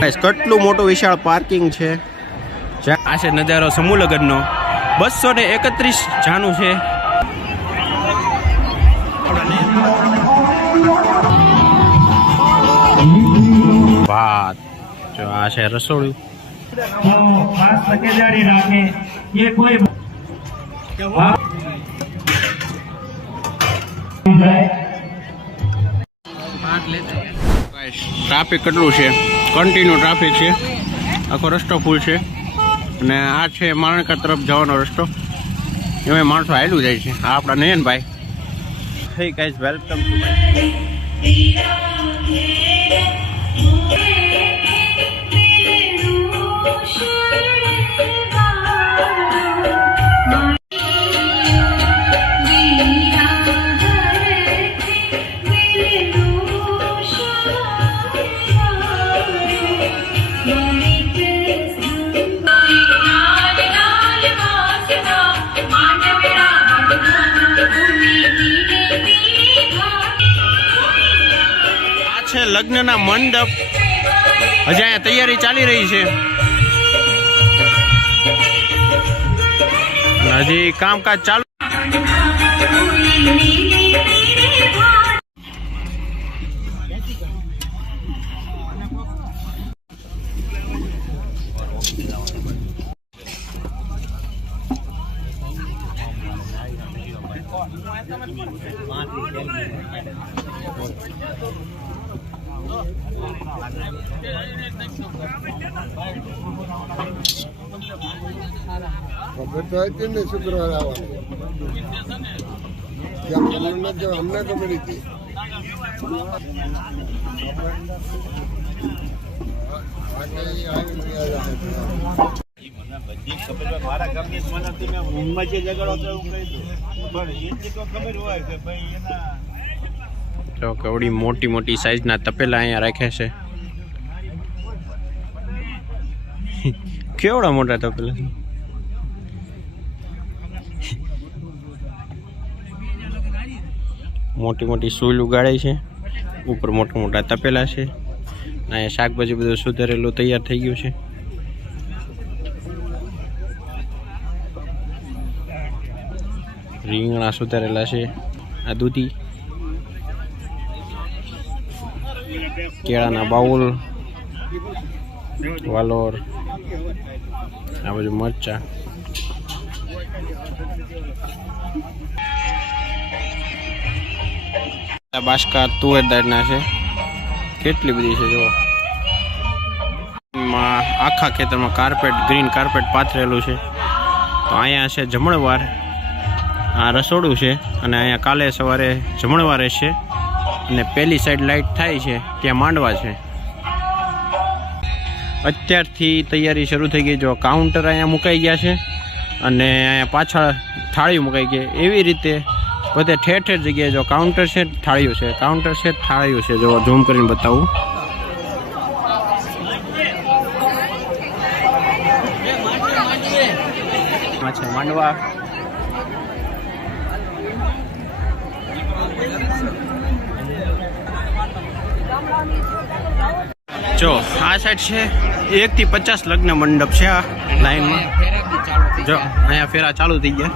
કેટલું મોટું વિશાળ પાર્કિંગ છે. આ છે નજારો સમૂહ લગ્નનો. 231 જાનું છે. વાત જો આ છે રસોડું. ખાસ તકેદારી રાખે ये कोई ટ્રાફિક કેટલું છે, કન્ટિન્યુ ટ્રાફિક છે, આખો રસ્તો ફૂલ છે. અને આ છે માણકા તરફ જવાનો રસ્તો, એમાં માણસો હાલ્યું જાય છે. આ આપણા Nayanbhai. Hey guys, welcome to છે લગ્નના મંડપ. હજી અહીંયા તૈયારી ચાલી રહી છે, હજી કામકાજ ચાલુ. શુક્રવાર આવવાનું અમને તો મળી હતી. મારા ગામની મને ઊંઘમાં જે ઝઘડો હતો એવું કહી દઉં, પણ એટલી તો ખબર હોય કે ભાઈ એના જો કેવડી મોટી મોટી સાઈઝના તપેલા અહીંયા રાખ્યા છે. કેવડા મોટા તપેલા. મોટી મોટી સૂલ ઉગાડે છે, ઉપર મોટા મોટા તપેલા છે. અહીંયા શાકભાજી બધું સુધારેલું તૈયાર થઈ ગયું છે. રીંગણા સુધારેલા છે. આ દૂધી, કેળાના બાઉલ, વાલોર, આ બધું મરચા. બાસકા તુવેર દાળના છે. કેટલી બધી છે જો. આખા ખેતરમાં કાર્પેટ, ગ્રીન કાર્પેટ પાથરેલું છે. તો અહીંયા છે જમણવાર. આ રસોડું છે અને અહીંયા કાલે સવારે જમણવાર રહેશે. અને પેલી સાઈડ લાઇટ થાય છે ત્યાં માંડવા છે. અત્યારથી તૈયારી શરૂ થઈ ગઈ. જો કાઉન્ટર અહીંયા મુકાઈ ગયા છે અને અહીંયા પાછળ થાળી મુકાઈ ગઈ. એવી રીતે બધે ઠેર ઠેર જગ્યાએ જો કાઉન્ટર છે, થાળીઓ છે, કાઉન્ટર છે, થાળીઓ છે. જો ઝૂમ કરીને બતાવું. આ છે માંડવા. જો આ સાઈડ છે 1 થી 50 લગ્ન મંડપ છે આ લાઈનમાં. જો અહીંયા ફેરા ચાલુ થઈ ગયા.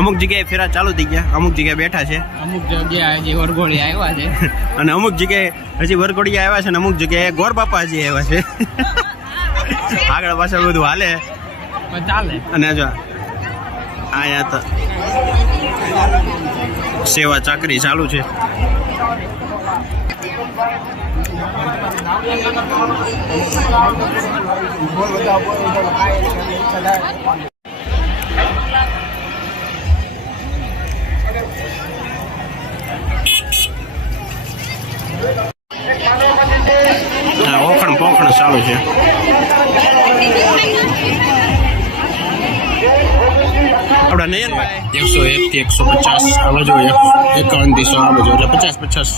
અમુક જગ્યાએ ફેરા ચાલુ થઈ ગયા, અમુક જગ્યાએ બેઠા છે, અમુક જગ્યાએ હજી વરઘોડિયા આવ્યા છે અને અમુક જગ્યાએ હજી વરઘોડિયા આવ્યા છે અને અમુક જગ્યાએ ગોર બાપા હજી આવ્યા છે. આગળ પાછળ બધું હાલે ચાલે. અને જો અહીંયા તો સેવા ચાકરી ચાલુ છે. ઓખણ પોખણ ચાલુ છે. આપડા નયનભાઈ 101 થી 150 આ બાજુ, 51 થી 100 આ બાજુ, એટલે 50-50.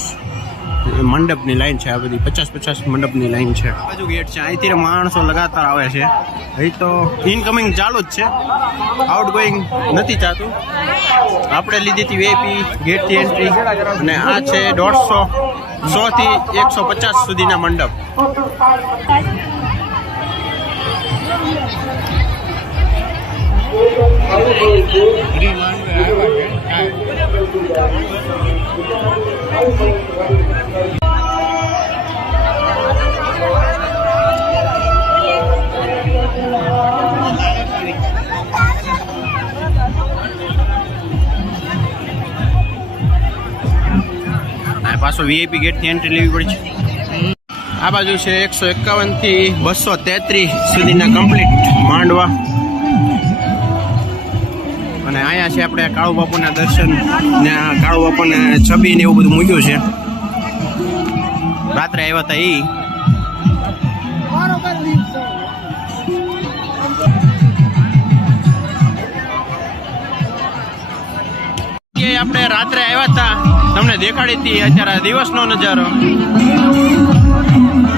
મંડપની લાઈન છે. આ બધી 50-50 મંડપની લાઈન છે. આ બાજુ ગેટ છે. અહીંથી માણસો લગાતાર આવે છે. અહીં તો ઇનકમિંગ ચાલુ જ છે, આઉટ ગોઈંગ નથી ચાલતું. આપણે લીધી હતી વીઆઈપી ગેટથી એન્ટ્રી, અને આ છે 100 થી 150 સુધીના મંડપ. પાછો વીઆઈપી ગેટથી એન્ટ્રી લેવી પડી છે. આ બાજુ છે 151 થી 233 સુધીના કમ્પ્લીટ માંડવા. અને અહીંયા છે આપણે કાળુ બાપુના દર્શન ને કાળુ બાપુને છબી ને એવું બધું મૂક્યું છે. રાત્રે આવ્યા હતા આપણે રાત્રે આવ્યા હતા, તમને દેખાડી હતી. અત્યારે દિવસનો નજારો,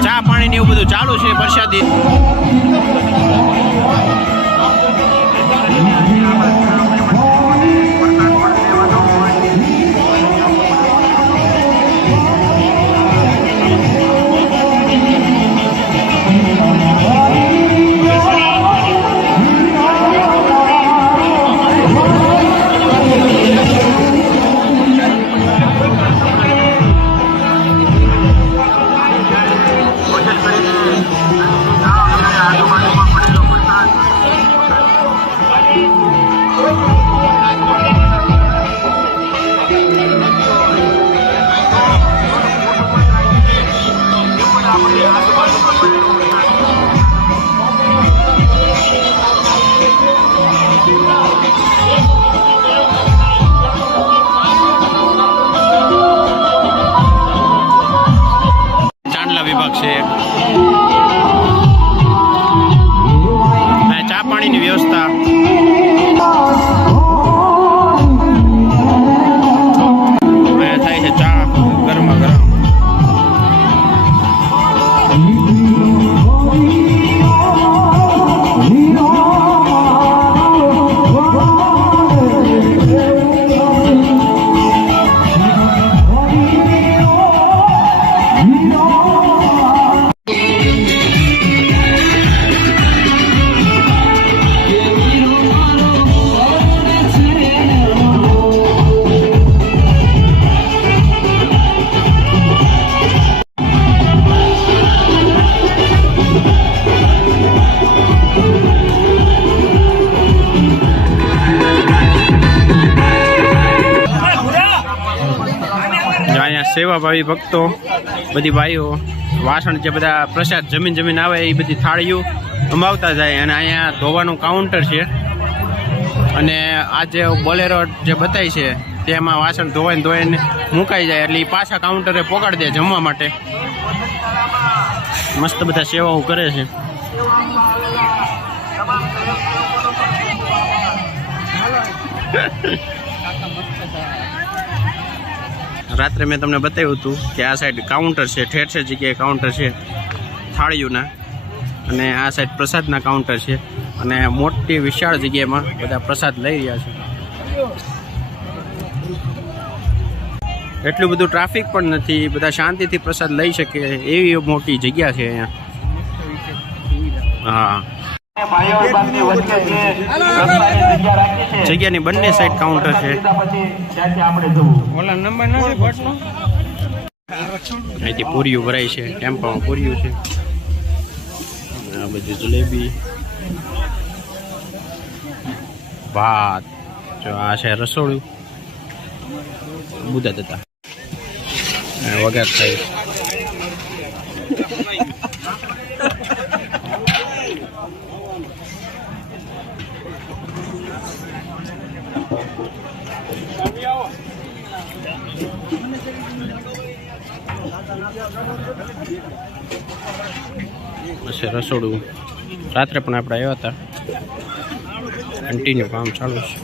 ચા પાણી ને એવું બધું ચાલુ છે, પ્રસાદી. વિભાગ છે. ચા પાણીની વ્યવસ્થા. થાય છે ચા ગરમા ગરમ. સેવાભાવી ભક્તો, બધી બાઈઓ વાસણ જે બધા પ્રસાદ જમીન આવે એ બધી થાળીઓ અંબાવતા જાય. અને અહીંયા ધોવાનું કાઉન્ટર છે, અને આ જે બોલેરો જે બતાવી છે તેમાં વાસણ ધોવાઈને મુકાઈ જાય એટલે એ પાછા કાઉન્ટરે પોગાડી દે જમવા માટે. મસ્ત બધા સેવાઓ કરે છે. રાત્રે મેં તમને બતાવ્યું હતું કે આ સાઈડ કાઉન્ટર છે, ઠેર ઠેર જગ્યાએ કાઉન્ટર છે થાળીઓના, અને આ સાઈડ પ્રસાદના કાઉન્ટર છે. અને મોટી વિશાળ જગ્યામાં બધા પ્રસાદ લઈ રહ્યા છે. એટલું બધું ટ્રાફિક પણ નથી, બધા શાંતિથી પ્રસાદ લઈ શકે એવી મોટી જગ્યા છે અહીંયા. હા, જગ્યાની બંને સાઈડ કાઉન્ટર છે. અહીંથી પૂરીઓ ભરાય છે, ટેમ્પામાં પૂરીઓ છે. આ બધી જલેબી, ભાત. જો આ છે રસોડું, બુધા દત્તા વગર થાય. પછી રસોડું. રાત્રે પણ આપણે આવ્યા હતા, કન્ટિન્યુ કામ ચાલુ છે.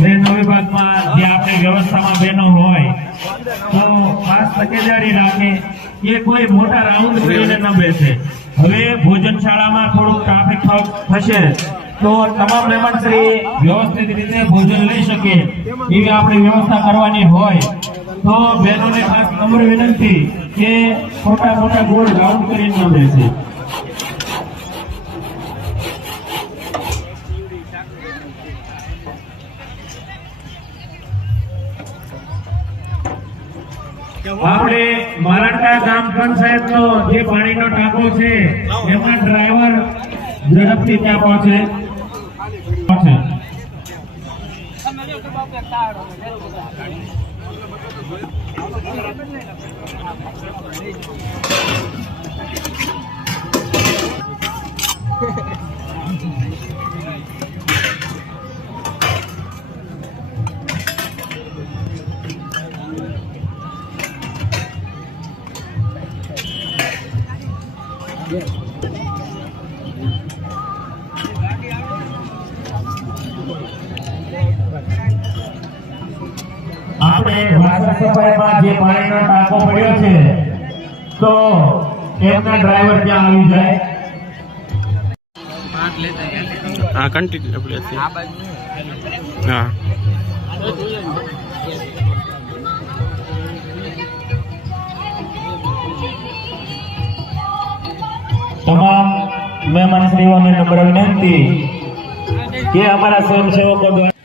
બહેનો વિભાગમાં જે આપણે વ્યવસ્થામાં બહેનો હોય તો ખાસ તકેદારી રાખે કે કોઈ મોટા રાઉન્ડ કરીને ન બેસે. હવે ભોજનશાળામાં થોડુંક ટ્રાફિક થશે તો તમામ મહેમાનશ્રી વ્યવસ્થિત રીતે ભોજન લઈ શકે એવી આપણે વ્યવસ્થા કરવાની હોય તો બહેનોને ખાસ નમ્ર વિનંતી કે મોટા ગોળ રાઉન્ડ કરીને ન બેસે. આપણે મારણકા ગ્રામ પંચાયતનો જે પાણીનો ટાંકો છે એમાં ડ્રાઈવર ઝડપથી ત્યાં પહોંચે. આપણે વાસણ સફાઈમાં જે પાણીનો ટાંકો પડ્યો છે તો એમના ડ્રાઈવર ત્યાં આવી જાય. હા કન્ટિન્યુ આ બાજુ હા તમામ મહેમાનશ્રીઓને નમ્ર વિનંતી કે અમારા સ્વયંસેવકો દ્વારા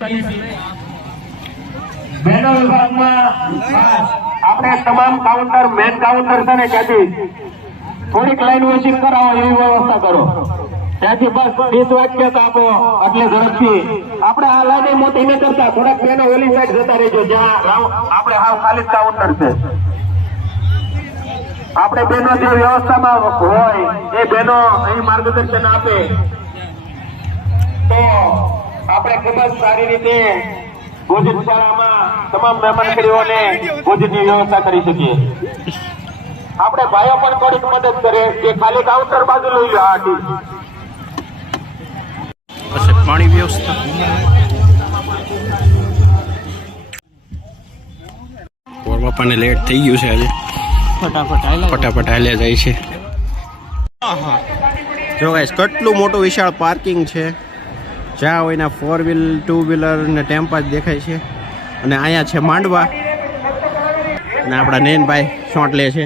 બહેનો વિભાગમાં આપણે તમામ કાઉન્ટર મેન કાઉન્ટર છે ને ત્યાંથી થોડીક લાઈન ઓછી કરાવો એવી વ્યવસ્થા કરો. ત્યાંથી બસ 20 વાક્ય આપો એટલે ઝડપથી આપણે આ લાઈન મોટી ન કરતા થોડાક બહેનો ઓલી સાઈડ જતા રહેજો જ્યાં આપણે હાવ ખાલી કાઉન્ટર છે. આપણે બહેનો જે વ્યવસ્થામાં હોય એ બહેનો અહીં માર્ગદર્શન આપે તો આપણે ખૂબ જ સારી રીતે ભોજનશાળામાં તમામ મહેમાનશ્રીઓને ભોજનની વ્યવસ્થા કરી શકીએ. આપણે ભાઈઓ પણ થોડીક મદદ કરે કે ખાલી કાઉન્ટર બાજુ લઈ લો. પછી પાણી વ્યવસ્થા પોર બાપાને લેટ થઈ ગયું છે આજે ફટાફટ હાલ્યા જાય છે. જો ગાઈસ કેટલું મોટું વિશાળ પાર્કિંગ છે જ્યાં હોય ને 4 વ્હીલ 2 વ્હીલર ને ટેમ્પા જ દેખાય છે. અને અહીંયા છે માંડવા અને આપણા નયનભાઈ શોટ લે છે.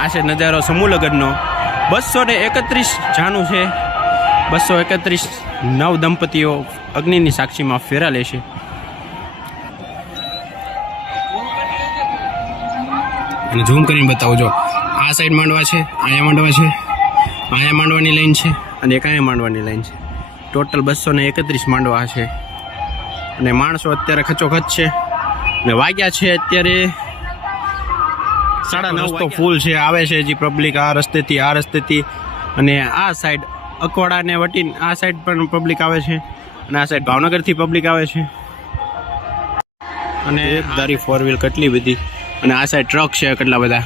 આ છે નજારો સમૂહ લગ્નનો. 231 જાનું છે. 231 નવ દંપતીઓ અગ્નિની સાક્ષીમાં ફેરા લેશે. અને ઝૂમ કરીને બતાવું જો આ સાઈડ માંડવા છે, અહીંયા માંડવા છે, અહીંયા માંડવાની લાઈન છે અને એક અહીંયા માંડવાની લાઈન છે. ટોટલ 231 માંડવા છે. અને માણસો અત્યારે ખચોખચ છે ને વાગ્યા છે અત્યારે 9:30 તો ફૂલ છે. આવે છે હજી પબ્લિક આ રસ્તેથી અને આ સાઈડ અકવાડાને વટીને આ સાઈડ પણ પબ્લિક આવે છે અને આ સાઈડ ભાવનગરથી પબ્લિક આવે છે. અને એક ધારી 4 વ્હીલ કેટલી બધી અને આ સાઈડ ટ્રક છે કેટલા બધા.